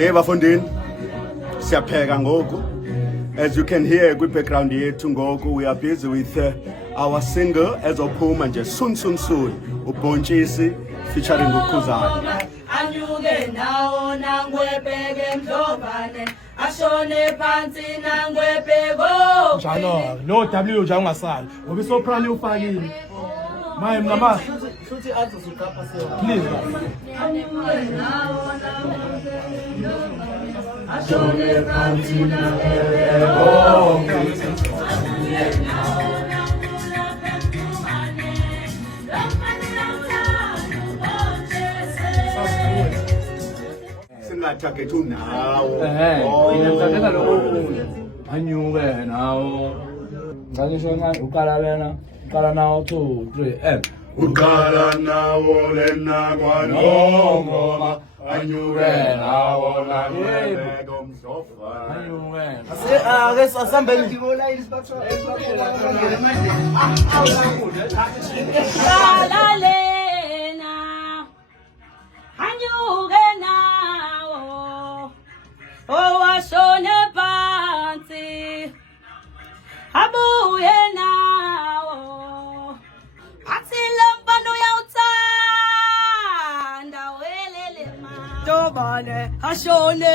Hey bafundini, siyapheka ngoku. As you can hear kwi-background yethu ngoku, we are busy with our single ezophuma nje soon. Ubhontshisi featuring uKhuzani. Anyuke nawo nangwebheke mhlobane ashone phansi nangwebheko njalo lo W nje ungasali ngoba isoprano ufakile maye mama futhi athi sukapha please ashone phansi nangwebheko Singatarget unawo. ngiyathanda lokho anyuke nawo ngisho nqa uqala nawo 2 3 Uqala nawo lena kwanongoma anyuke nawo nangwebheko mhlobane. anyuke ake sasambeni Shalalena anyuke nawo owashone phansi abuye nawo athi lomfana uyawuthanda welele ma Dobane ashone